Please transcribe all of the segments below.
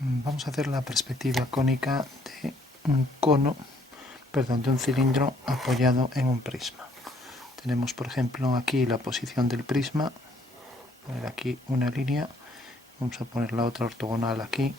Vamos a hacer la perspectiva cónica de un de un cilindro apoyado en un prisma. Tenemos, por ejemplo, aquí la posición del prisma, poner aquí una línea, vamos a poner la otra ortogonal aquí,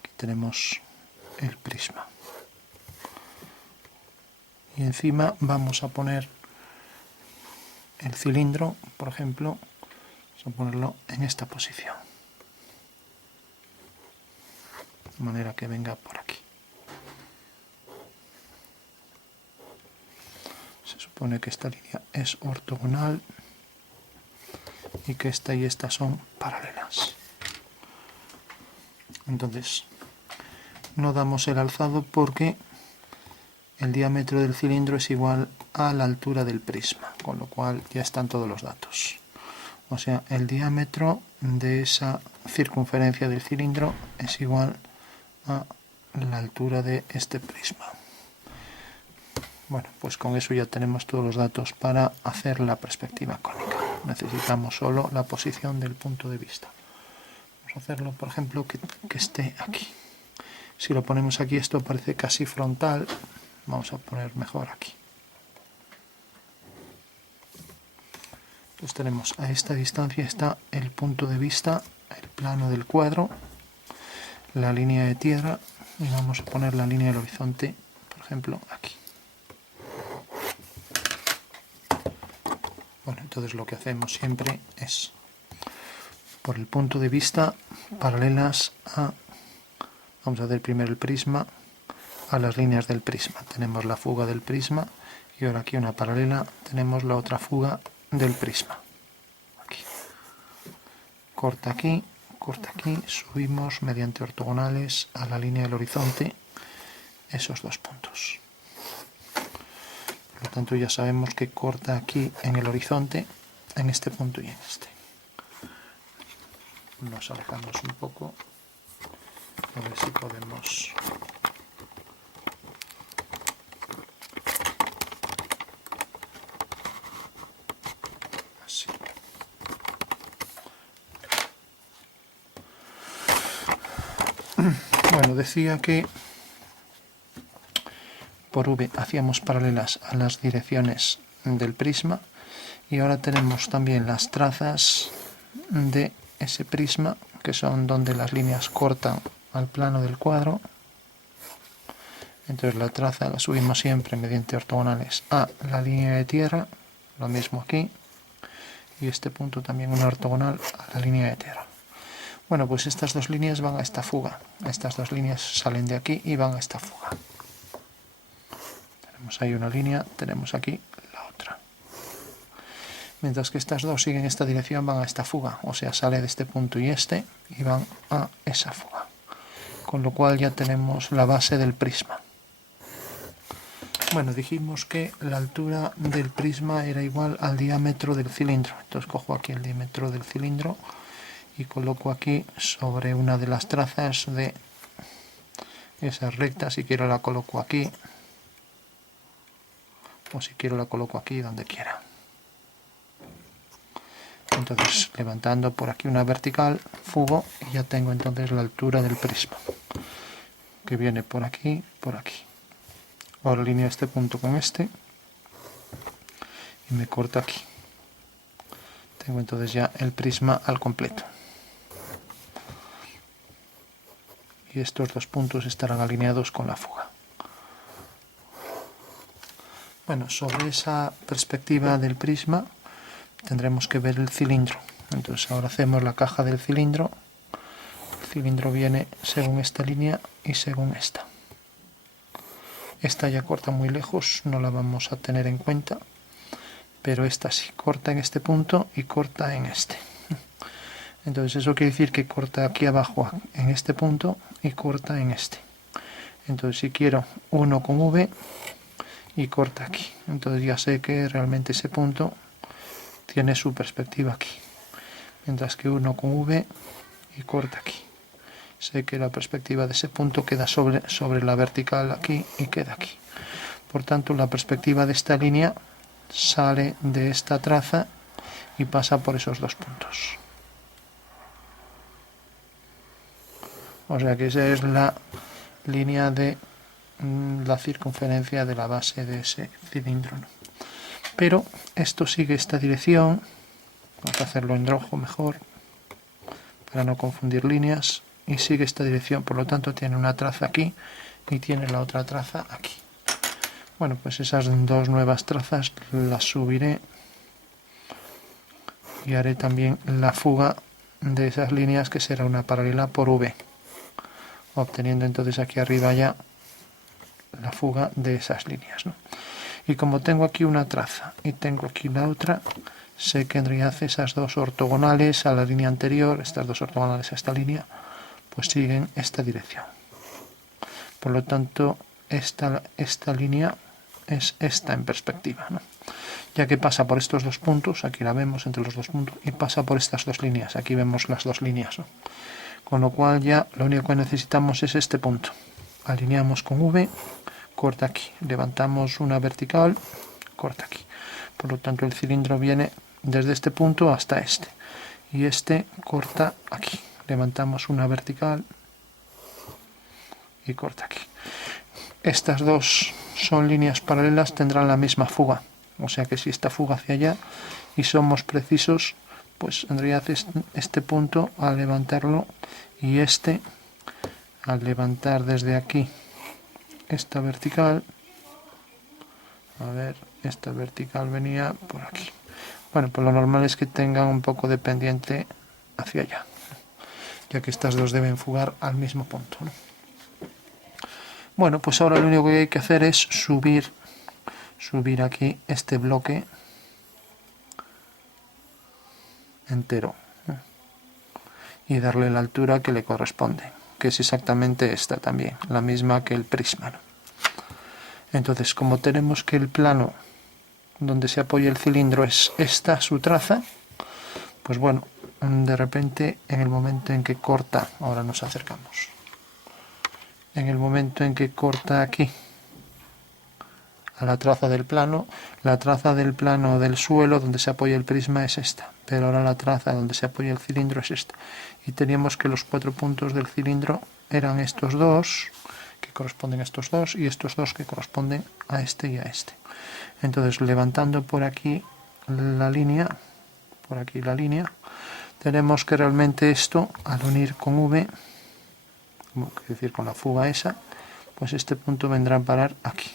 aquí tenemos el prisma. Y encima vamos a poner el cilindro, por ejemplo, vamos a ponerlo en esta posición, de manera que venga por aquí. Se supone que esta línea es ortogonal y que esta y esta son paralelas. Entonces, no damos el alzado porque el diámetro del cilindro es igual a la altura del prisma, con lo cual ya están todos los datos. O sea, el diámetro de esa circunferencia del cilindro es igual a la altura de este prisma. Bueno, pues con eso ya tenemos todos los datos para hacer la perspectiva cónica. Necesitamos solo la posición del punto de vista. Vamos a hacerlo, por ejemplo, que esté aquí. Si lo ponemos aquí, esto parece casi frontal. Vamos a poner mejor aquí. Entonces tenemos a esta distancia está el punto de vista, el plano del cuadro, la línea de tierra, y vamos a poner la línea del horizonte, por ejemplo, aquí. Bueno, entonces lo que hacemos siempre es, por el punto de vista, paralelas a, vamos a hacer primero el prisma, a las líneas del prisma. Tenemos la fuga del prisma y ahora aquí una paralela, tenemos la otra fuga del prisma. Aquí. Corta aquí, subimos mediante ortogonales a la línea del horizonte esos dos puntos. Por lo tanto ya sabemos que corta aquí en el horizonte, en este punto y en este. Nos alejamos un poco, a ver si podemos... Así. Bueno, decía que por V hacíamos paralelas a las direcciones del prisma y ahora tenemos también las trazas de ese prisma, que son donde las líneas cortan al plano del cuadro. Entonces la traza la subimos siempre mediante ortogonales a la línea de tierra, lo mismo aquí, y este punto también una ortogonal a la línea de tierra. Bueno, pues estas dos líneas van a esta fuga, estas dos líneas salen de aquí y van a esta fuga. Tenemos ahí una línea, tenemos aquí la otra. Mientras que estas dos siguen esta dirección, van a esta fuga, o sea, sale de este punto y van a esa fuga. Con lo cual ya tenemos la base del prisma. Bueno, dijimos que la altura del prisma era igual al diámetro del cilindro. Entonces cojo aquí el diámetro del cilindro y coloco aquí sobre una de las trazas de esa recta. Si quiero la coloco aquí, o si quiero la coloco aquí, donde quiera. Entonces, levantando por aquí una vertical, fugo y ya tengo entonces la altura del prisma, que viene por aquí, por aquí. Ahora alineo este punto con este y me corto aquí. Tengo entonces ya el prisma al completo. Y estos dos puntos estarán alineados con la fuga. Bueno, sobre esa perspectiva del prisma tendremos que ver el cilindro. Entonces ahora hacemos la caja del cilindro. El cilindro viene según esta línea y según esta. Esta ya corta muy lejos, no la vamos a tener en cuenta, pero esta sí, corta en este punto y corta en este. Entonces eso quiere decir que corta aquí abajo en este punto y corta en este. Entonces si quiero uno con V y corta aquí, entonces ya sé que realmente ese punto tiene su perspectiva aquí. Mientras que uno con V y corta aquí. Sé que la perspectiva de ese punto queda sobre la vertical aquí y queda aquí. Por tanto, la perspectiva de esta línea sale de esta traza y pasa por esos dos puntos. O sea que esa es la línea de la circunferencia de la base de ese cilindro, ¿no? Pero esto sigue esta dirección. Vamos a hacerlo en rojo mejor para no confundir líneas, y sigue esta dirección, por lo tanto tiene una traza aquí y tiene la otra traza aquí. Bueno, pues esas dos nuevas trazas las subiré y haré también la fuga de esas líneas, que será una paralela por V, obteniendo entonces aquí arriba ya la fuga de esas líneas, ¿no? Y como tengo aquí una traza y tengo aquí la otra, sé que en realidad esas dos ortogonales a la línea anterior, estas dos ortogonales a esta línea, pues siguen esta dirección. Por lo tanto, esta línea es esta en perspectiva, ¿no? Ya que pasa por estos dos puntos, aquí la vemos entre los dos puntos, y pasa por estas dos líneas, aquí vemos las dos líneas, ¿no? Con lo cual ya lo único que necesitamos es este punto. Alineamos con V, corta aquí, levantamos una vertical, corta aquí. Por lo tanto el cilindro viene desde este punto hasta este, y este corta aquí. Levantamos una vertical y corta aquí. Estas dos son líneas paralelas, tendrán la misma fuga. O sea que si esta fuga hacia allá y somos precisos, pues en realidad este punto al levantarlo y este al levantar desde aquí esta vertical, a ver, esta vertical venía por aquí. Bueno, pues lo normal es que tengan un poco de pendiente hacia allá, ya que estas dos deben fugar al mismo punto, ¿no? Bueno, pues ahora lo único que hay que hacer es subir aquí este bloque entero, ¿no? Y darle la altura que le corresponde, que es exactamente esta también, la misma que el prisma, ¿no? Entonces, como tenemos que el plano donde se apoya el cilindro es esta su traza, pues bueno, de repente en el momento en que corta, ahora nos acercamos, en el momento en que corta aquí a la traza del plano, la traza del plano del suelo donde se apoya el prisma es esta, pero ahora la traza donde se apoya el cilindro es esta, y teníamos que los 4 puntos del cilindro eran estos dos, que corresponden a estos dos, y estos dos que corresponden a este y a este. Entonces, levantando por aquí la línea, tenemos que realmente esto, al unir con V, es decir, con la fuga esa, pues este punto vendrá a parar aquí,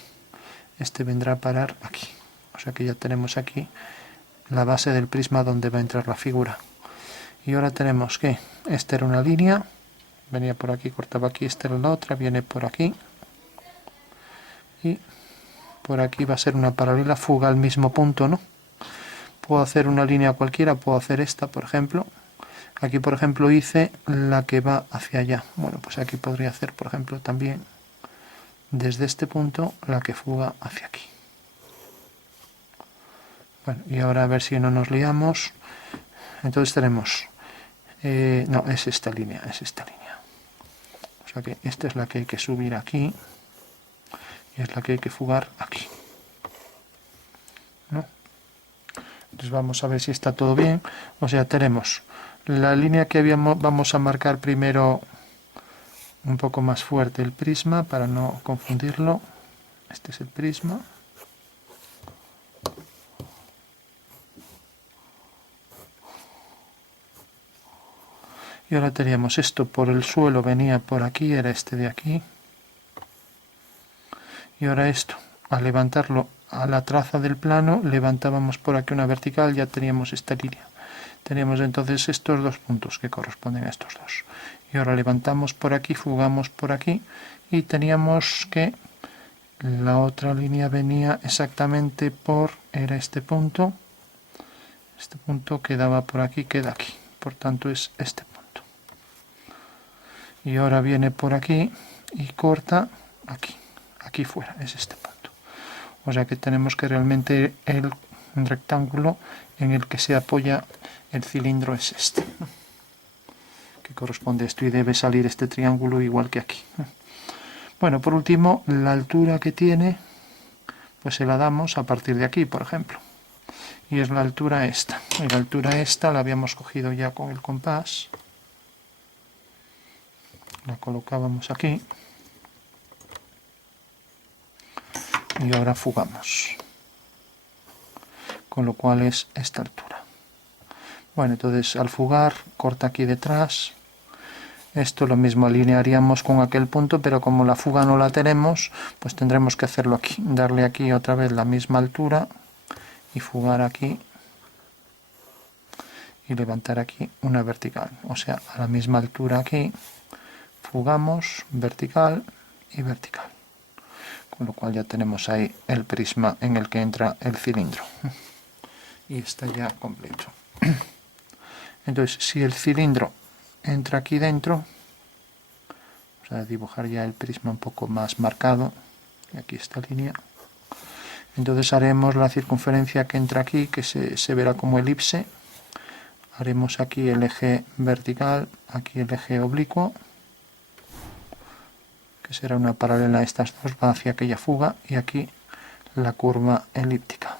este vendrá a parar aquí. O sea que ya tenemos aquí la base del prisma donde va a entrar la figura. Y ahora tenemos que, esta era una línea, venía por aquí, cortaba aquí, esta era la otra, viene por aquí, y por aquí va a ser una paralela, fuga al mismo punto, ¿no? Puedo hacer una línea cualquiera, puedo hacer esta, por ejemplo. Aquí, por ejemplo, hice la que va hacia allá. Bueno, pues aquí podría hacer, por ejemplo, también desde este punto la que fuga hacia aquí. Bueno, y ahora a ver si no nos liamos. Entonces tenemos... no, es esta línea. O sea que esta es la que hay que subir aquí y es la que hay que fugar aquí, ¿no? Entonces vamos a ver si está todo bien. O sea, tenemos la línea que vamos a marcar primero un poco más fuerte el prisma para no confundirlo. Este es el prisma. Y ahora teníamos esto por el suelo, venía por aquí, era este de aquí. Y ahora esto, al levantarlo a la traza del plano, levantábamos por aquí una vertical, ya teníamos esta línea. Teníamos entonces estos dos puntos que corresponden a estos dos. Y ahora levantamos por aquí, fugamos por aquí, y teníamos que la otra línea venía exactamente por, era este punto quedaba por aquí, queda aquí, por tanto es este punto. Y ahora viene por aquí y corta aquí fuera, es este punto. O sea que tenemos que realmente el rectángulo en el que se apoya el cilindro es este, que corresponde a esto, y debe salir este triángulo igual que aquí. Bueno, por último, la altura que tiene, pues se la damos a partir de aquí, por ejemplo. Y es la altura esta. Y la altura esta la habíamos cogido ya con el compás. la colocábamos aquí y ahora fugamos, con lo cual es esta altura. Bueno, entonces al fugar corta aquí detrás. Esto lo mismo alinearíamos con aquel punto, pero como la fuga no la tenemos, pues tendremos que hacerlo aquí, darle aquí otra vez la misma altura y fugar aquí y levantar aquí una vertical, o sea, a la misma altura aquí, fugamos, vertical y vertical, con lo cual ya tenemos ahí el prisma en el que entra el cilindro y está ya completo. Entonces, si el cilindro entra aquí dentro, vamos a dibujar ya el prisma un poco más marcado, y aquí esta línea. Entonces haremos la circunferencia que entra aquí, que se verá como elipse. Haremos aquí el eje vertical, aquí el eje oblicuo, que será una paralela a estas dos, va hacia aquella fuga, y aquí la curva elíptica.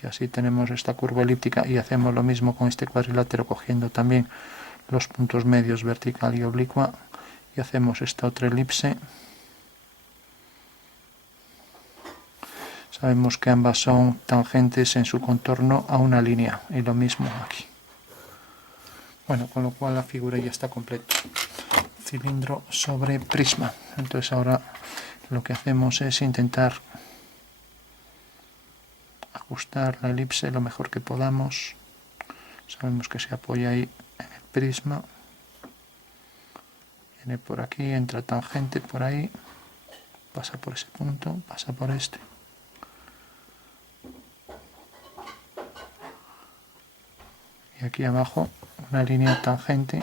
Y así tenemos esta curva elíptica y hacemos lo mismo con este cuadrilátero cogiendo también los puntos medios vertical y oblicua y hacemos esta otra elipse. Sabemos que ambas son tangentes en su contorno a una línea y lo mismo aquí. Bueno, con lo cual la figura ya está completa. Cilindro sobre prisma. Entonces ahora lo que hacemos es intentar ajustar la elipse lo mejor que podamos. Sabemos que se apoya ahí en el prisma, viene por aquí, entra tangente por ahí, pasa por ese punto, pasa por este, y aquí abajo una línea tangente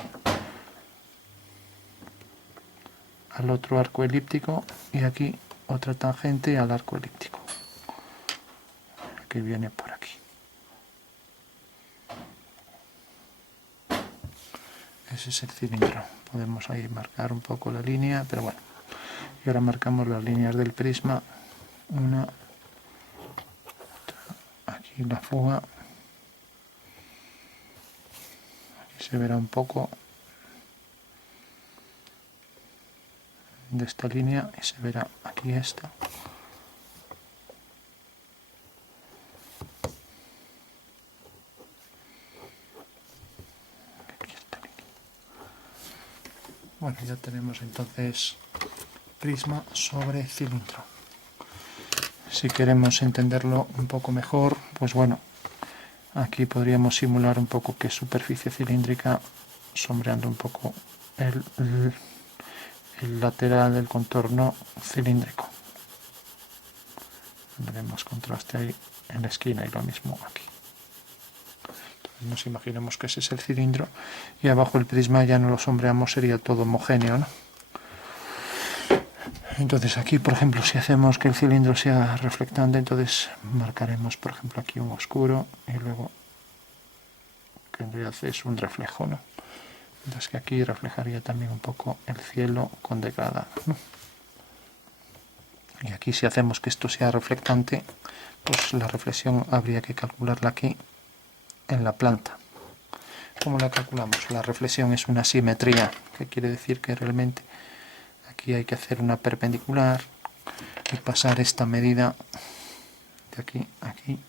al otro arco elíptico y aquí otra tangente al arco elíptico que viene por aquí. Ese es el cilindro. Podemos ahí marcar un poco la línea, pero bueno. Y ahora marcamos las líneas del prisma. Una, otra, aquí la fuga. Aquí se verá un poco de esta línea y se verá aquí esta. Bueno, ya tenemos entonces prisma sobre cilindro. Si queremos entenderlo un poco mejor, pues bueno, aquí podríamos simular un poco que superficie cilíndrica sombreando un poco el lateral del contorno cilíndrico. Tendremos contraste ahí en la esquina y lo mismo aquí. Nos imaginemos que ese es el cilindro y abajo el prisma ya no lo sombreamos, sería todo homogéneo, ¿no? Entonces aquí, por ejemplo, si hacemos que el cilindro sea reflectante, entonces marcaremos, por ejemplo, aquí un oscuro y luego que en realidad es un reflejo, ¿no? Entonces que aquí reflejaría también un poco el cielo con degradado, ¿no? Y aquí si hacemos que esto sea reflectante, pues la reflexión habría que calcularla aquí en la planta. ¿Cómo la calculamos? La reflexión es una simetría, que quiere decir que realmente aquí hay que hacer una perpendicular y pasar esta medida de aquí a aquí,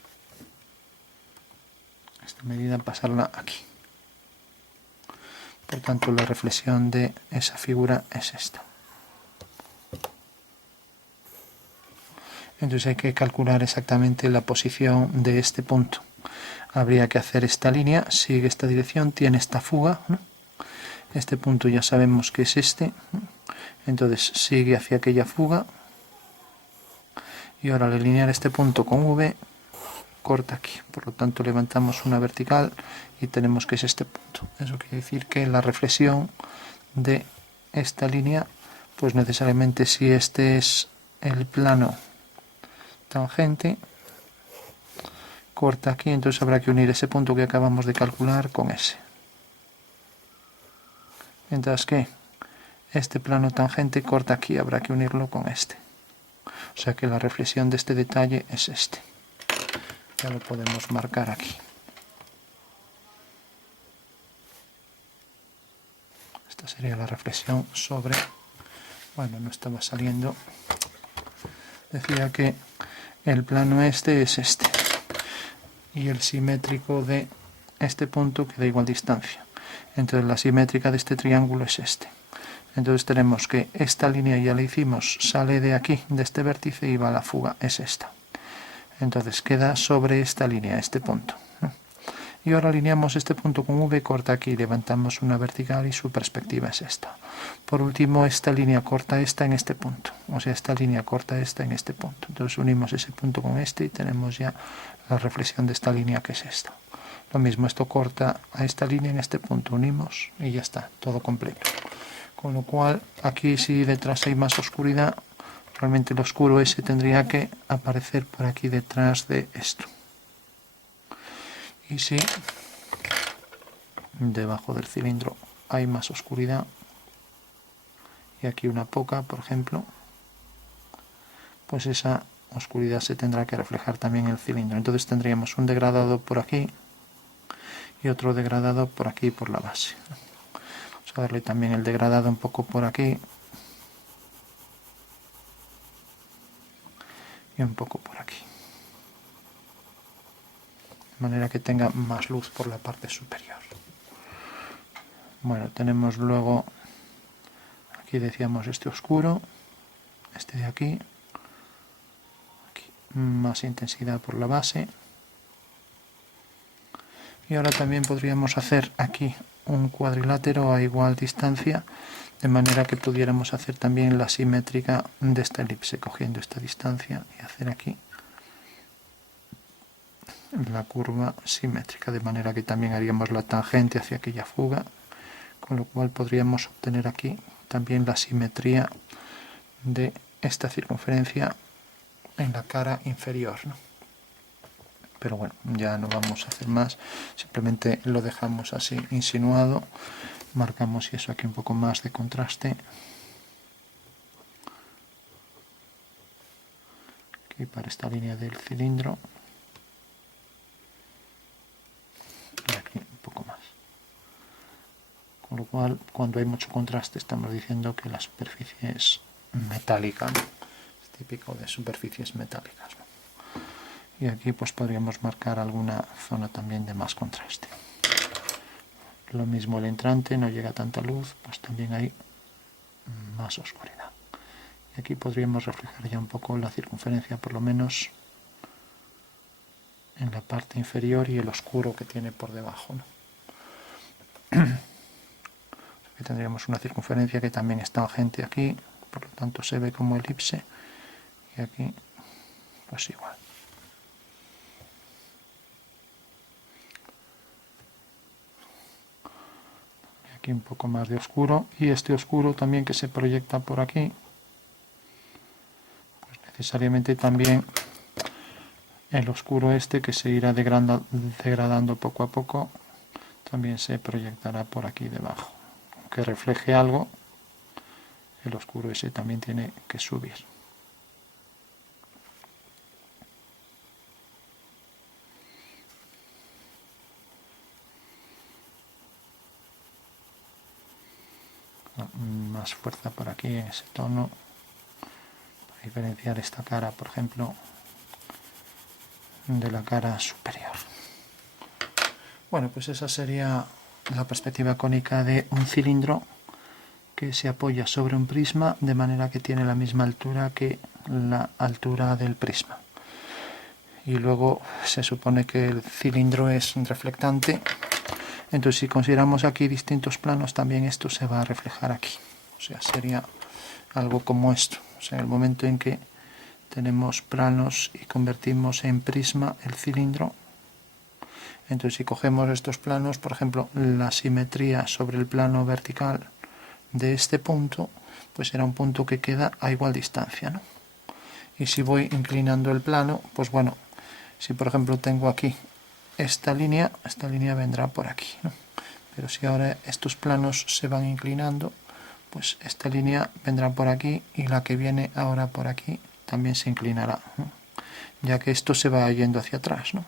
esta medida pasarla aquí. Por tanto, la reflexión de esa figura es esta. Entonces hay que calcular exactamente la posición de este punto. Habría que hacer esta línea, sigue esta dirección, tiene esta fuga, ¿no? Este punto ya sabemos que es este, ¿no? Entonces sigue hacia aquella fuga y ahora al alinear este punto con V corta aquí, por lo tanto levantamos una vertical y tenemos que es este punto. Eso quiere decir que la reflexión de esta línea, pues necesariamente si este es el plano tangente, corta aquí, entonces habrá que unir ese punto que acabamos de calcular con ese. Mientras que este plano tangente corta aquí, habrá que unirlo con este. O sea que la reflexión de este detalle es este. Ya lo podemos marcar aquí. Esta sería la reflexión sobre... Bueno, no estaba saliendo. Decía que el plano este es este. Y el simétrico de este punto queda igual distancia. Entonces la simétrica de este triángulo es este. Entonces tenemos que esta línea ya la hicimos, sale de aquí, de este vértice y va a la fuga, es esta. Entonces queda sobre esta línea, este punto. Y ahora alineamos este punto con V, corta aquí, levantamos una vertical y su perspectiva es esta. Por último, esta línea corta esta en este punto, o sea, esta línea corta esta en este punto. Entonces unimos ese punto con este y tenemos ya la reflexión de esta línea que es esta. Lo mismo, esto corta a esta línea en este punto, unimos y ya está, todo completo. Con lo cual, aquí si detrás hay más oscuridad, realmente el oscuro ese tendría que aparecer por aquí detrás de esto. Y si debajo del cilindro hay más oscuridad, y aquí una poca, por ejemplo, pues esa oscuridad se tendrá que reflejar también en el cilindro. Entonces tendríamos un degradado por aquí y otro degradado por aquí por la base. Vamos a darle también el degradado un poco por aquí y un poco por aquí, de manera que tenga más luz por la parte superior. Bueno, tenemos luego, aquí decíamos este oscuro, este de aquí, más intensidad por la base. Y ahora también podríamos hacer aquí un cuadrilátero a igual distancia, de manera que pudiéramos hacer también la simétrica de esta elipse, cogiendo esta distancia y hacer aquí la curva simétrica, de manera que también haríamos la tangente hacia aquella fuga, con lo cual podríamos obtener aquí también la simetría de esta circunferencia en la cara inferior, ¿no? Pero bueno, ya no vamos a hacer más, simplemente lo dejamos así insinuado, marcamos y eso aquí un poco más de contraste, aquí para esta línea del cilindro, y aquí un poco más. Con lo cual, cuando hay mucho contraste, estamos diciendo que la superficie es metálica, ¿no? Es típico de superficies metálicas, ¿no? Y aquí pues podríamos marcar alguna zona también de más contraste. Lo mismo el entrante, no llega tanta luz, pues también hay más oscuridad. Y aquí podríamos reflejar ya un poco la circunferencia, por lo menos en la parte inferior y el oscuro que tiene por debajo, ¿no? Aquí tendríamos una circunferencia que también es tangente aquí, por lo tanto se ve como elipse, y aquí pues igual. Y aquí un poco más de oscuro, y este oscuro también que se proyecta por aquí, pues necesariamente también el oscuro este que se irá degradando poco a poco, también se proyectará por aquí debajo. Que refleje algo, el oscuro ese también tiene que subir. Más fuerza por aquí en ese tono, para diferenciar esta cara, por ejemplo, de la cara superior. Bueno, pues esa sería la perspectiva cónica de un cilindro que se apoya sobre un prisma de manera que tiene la misma altura que la altura del prisma. Y luego se supone que el cilindro es reflectante, entonces si consideramos aquí distintos planos, también esto se va a reflejar aquí. O sea, sería algo como esto. O sea, en el momento en que tenemos planos y convertimos en prisma el cilindro, entonces si cogemos estos planos, por ejemplo, la simetría sobre el plano vertical de este punto, pues será un punto que queda a igual distancia, ¿no? Y si voy inclinando el plano, pues bueno, si por ejemplo tengo aquí esta línea vendrá por aquí, ¿no? Pero si ahora estos planos se van inclinando, pues esta línea vendrá por aquí y la que viene ahora por aquí también se inclinará, ¿no? Ya que esto se va yendo hacia atrás, ¿no?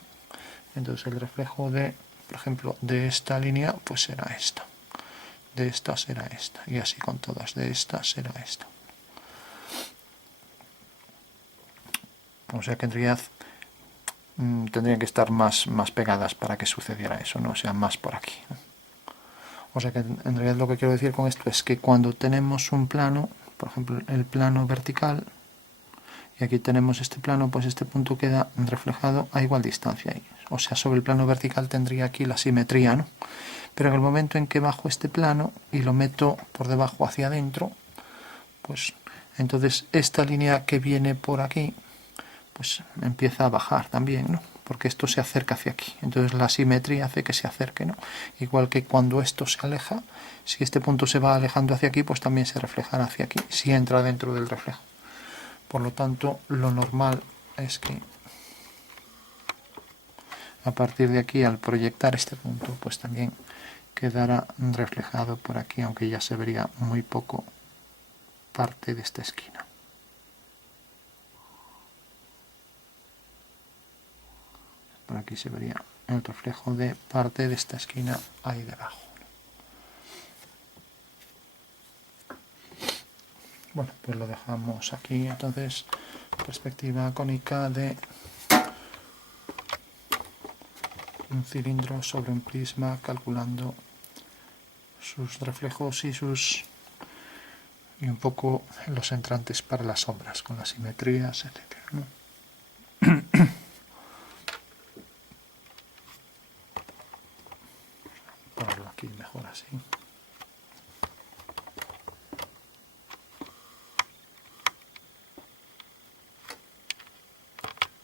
Entonces el reflejo de, por ejemplo, de esta línea, pues será esta, de esta será esta, y así con todas, de esta será esta. O sea que en realidad tendrían que estar más pegadas para que sucediera eso, ¿no? O sea, más por aquí, ¿no? O sea que en realidad lo que quiero decir con esto es que cuando tenemos un plano, por ejemplo el plano vertical, y aquí tenemos este plano, pues este punto queda reflejado a igual distancia ahí. O sea, sobre el plano vertical tendría aquí la simetría, ¿no? Pero en el momento en que bajo este plano y lo meto por debajo hacia adentro, pues entonces esta línea que viene por aquí, pues empieza a bajar también, ¿no? Porque esto se acerca hacia aquí. Entonces la simetría hace que se acerque, ¿no? Igual que cuando esto se aleja, si este punto se va alejando hacia aquí, pues también se reflejará hacia aquí, si entra dentro del reflejo. Por lo tanto, lo normal es que a partir de aquí, al proyectar este punto, pues también quedará reflejado por aquí, aunque ya se vería muy poco parte de esta esquina. Por aquí se vería el reflejo de parte de esta esquina ahí debajo. Bueno, pues lo dejamos aquí. Entonces, perspectiva cónica de un cilindro sobre un prisma, calculando sus reflejos y un poco los entrantes para las sombras, con las simetrías, etc., ¿no? Ponerlo aquí mejor así.